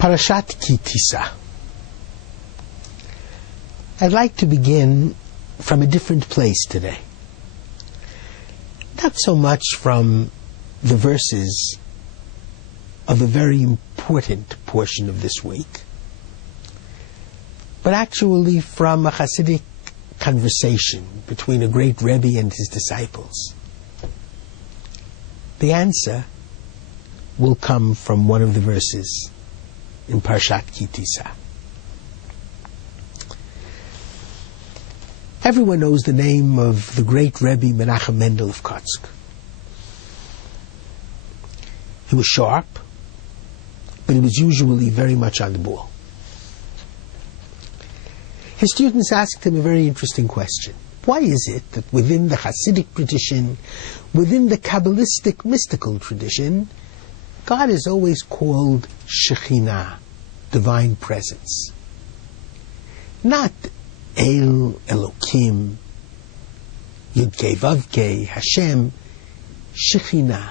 Parashat KiTisa. I'd like to begin from a different place today. Not so much from the verses of a very important portion of this week, but actually from a Hasidic conversation between a great Rabbi and his disciples. The answer will come from one of the verses in Parashat KiTisa. Everyone knows the name of the great Rabbi Menachem Mendel of Kotsk. He was sharp, but he was usually very much on the ball. His students asked him a very interesting question. Why is it that within the Hasidic tradition, within the Kabbalistic mystical tradition, God is always called Shekhinah, divine presence? Not El, Elokim, Yud-Kei, Vav-Kei, Hashem, Shekhinah.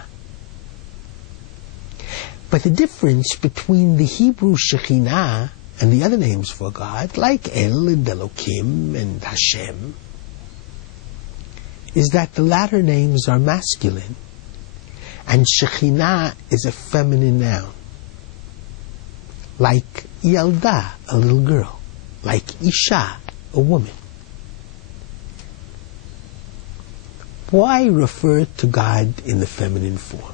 But the difference between the Hebrew Shekhinah and the other names for God, like El and Elokim and Hashem, is that the latter names are masculine, and Shekhinah is a feminine noun. Like Yalda, a little girl. Like Isha, a woman. Why refer to God in the feminine form?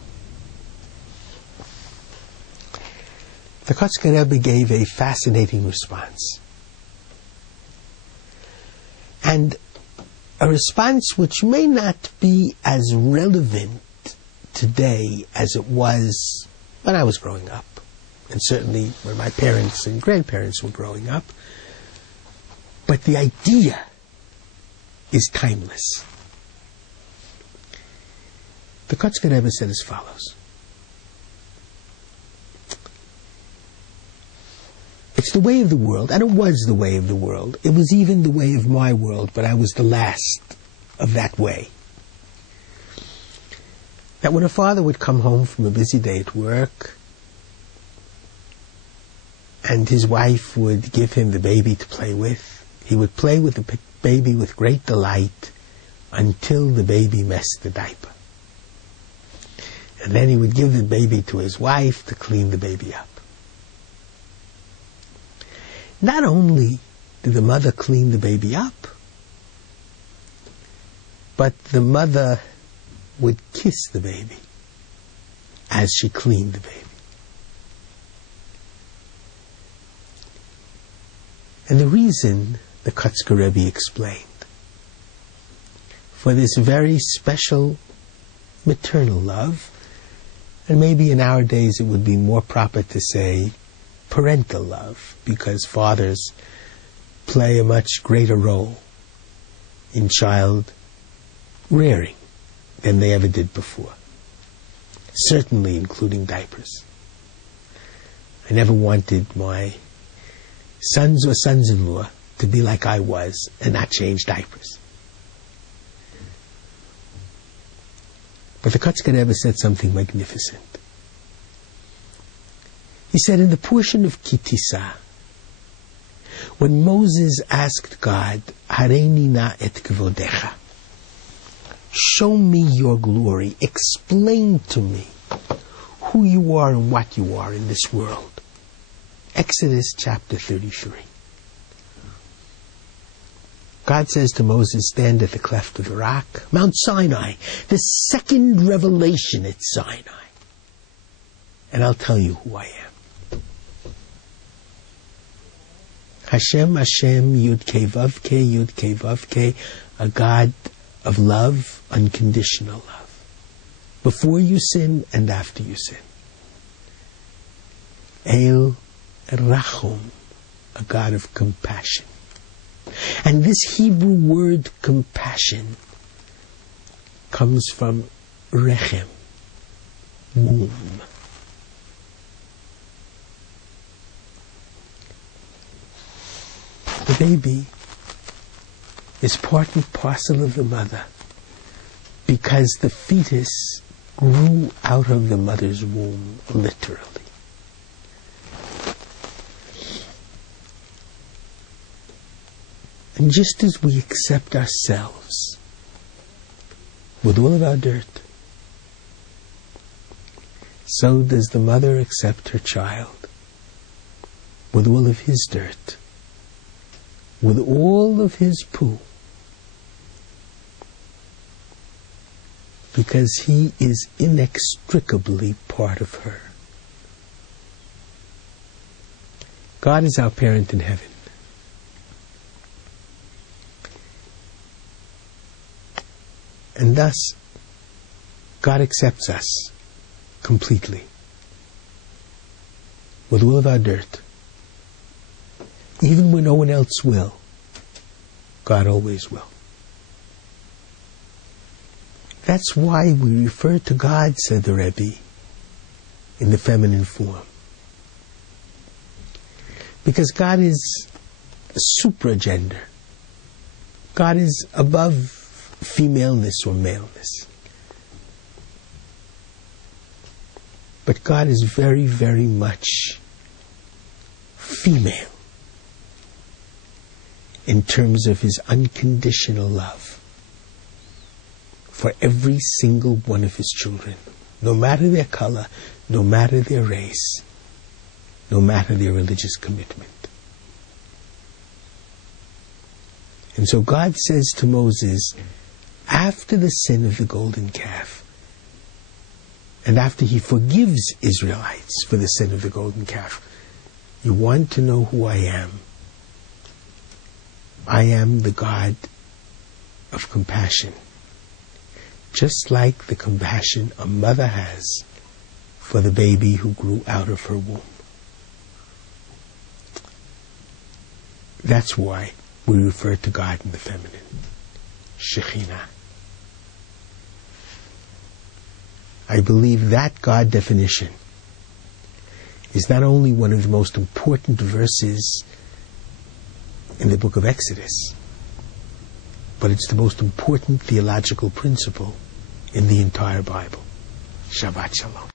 The Kotzker Rebbe gave a fascinating response. And a response which may not be as relevant today as it was when I was growing up, and certainly when my parents and grandparents were growing up. But the idea is timeless. The Kotzker Rebbe said as follows. It's the way of the world, and it was the way of the world. It was even the way of my world, but I was the last of that way. That when a father would come home from a busy day at work, and his wife would give him the baby to play with, he would play with the baby with great delight until the baby messed the diaper. And then he would give the baby to his wife to clean the baby up. Not only did the mother clean the baby up, but the mother would kiss the baby as she cleaned the baby. And the reason, the Kotzker Rebbe explained, for this very special maternal love, and maybe in our days it would be more proper to say parental love, because fathers play a much greater role in child rearing than they ever did before. Certainly including diapers. I never wanted my sons or sons-in-law to be like I was and not change diapers. But the Kotzker Rebbe said something magnificent. He said in the portion of KiTisa, when Moses asked God, Hareini na et kvodecha, show me your glory, explain to me who you are and what you are in this world. Exodus chapter 33. God says to Moses, stand at the cleft of the rock, Mount Sinai, the second revelation at Sinai, and I'll tell you who I am. Hashem, Hashem, Yud-Kei, Vav-Kei, Yud-Kei, Vav-Kei, a God of love, unconditional love. Before you sin and after you sin. El Rachum, a God of compassion. And this Hebrew word compassion comes from Rechem, womb. The baby is part and parcel of the mother because the fetus grew out of the mother's womb, literally. And just as we accept ourselves with all of our dirt, so does the mother accept her child with all of his dirt, with all of his poo, because he is inextricably part of her. God is our parent in heaven. And thus, God accepts us completely, with all of our dirt. Even when no one else will, God always will. That's why we refer to God, said the Rabbi, in the feminine form. Because God is supragender. God is above femaleness or maleness. But God is very, very much female in terms of his unconditional love for every single one of his children, no matter their color, no matter their race, no matter their religious commitment. And so God says to Moses, after the sin of the golden calf, and after he forgives Israelites for the sin of the golden calf, you want to know who I am? I am the God of compassion. Just like the compassion a mother has for the baby who grew out of her womb. That's why we refer to God in the feminine. Shekhinah. I believe that God definition is not only one of the most important verses in the book of Exodus, but it's the most important theological principle in the entire Bible. Shabbat Shalom.